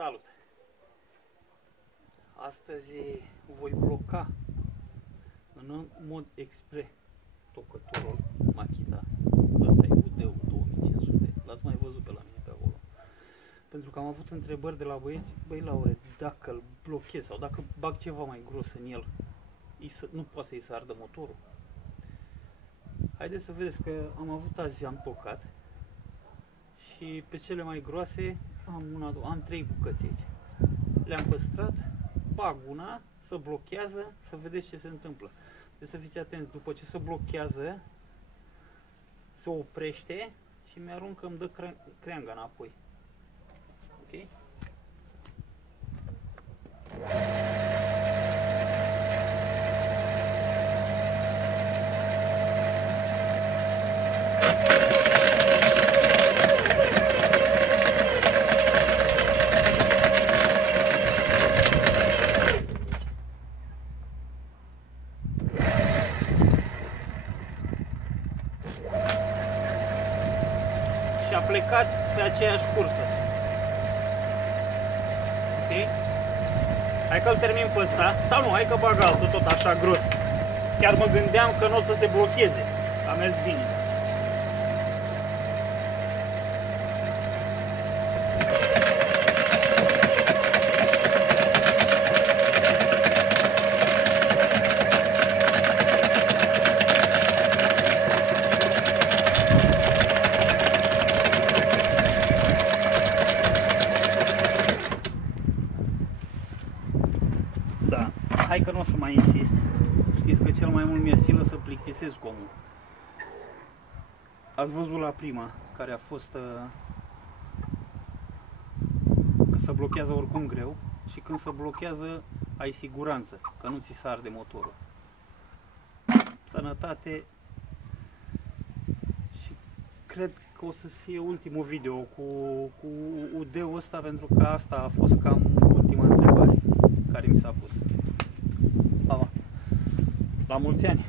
Salut! Astăzi voi bloca în mod expres tocătorul Makita. Ăsta e UD 2500. L-ați mai văzut pe la mine pe acolo. Pentru că am avut întrebări de la băieți, băi Laure, dacă îl blochez sau dacă bag ceva mai gros în el, nu poate să-i se ardă motorul. Haideți să vedeți că am tocat și pe cele mai groase am 3 bucăți aici. Le-am păstrat, bag una, se blochează, să vedeți ce se întâmplă. Deci să fiți atenți, după ce se blochează, se oprește și mi-aruncă, îmi dă creanga înapoi. Ok? Și a plecat pe aceeași cursă. Ok? Hai că-l termin pe ăsta. Sau nu, hai că bag altul tot așa gros. Chiar mă gândeam că nu o să se blocheze. A mers bine. Da, hai că nu o să mai insist. Știți că cel mai mult mi-e silă să plictisesc omul. Ați văzut la prima, care a fost că se blochează oricum greu și când se blochează ai siguranță că nu ți se arde motorul. Sănătate și cred că o să fie ultimul video cu UD-ul ăsta, pentru că asta a fost cam ultima întrebare care mi s-a pus. La mulți ani!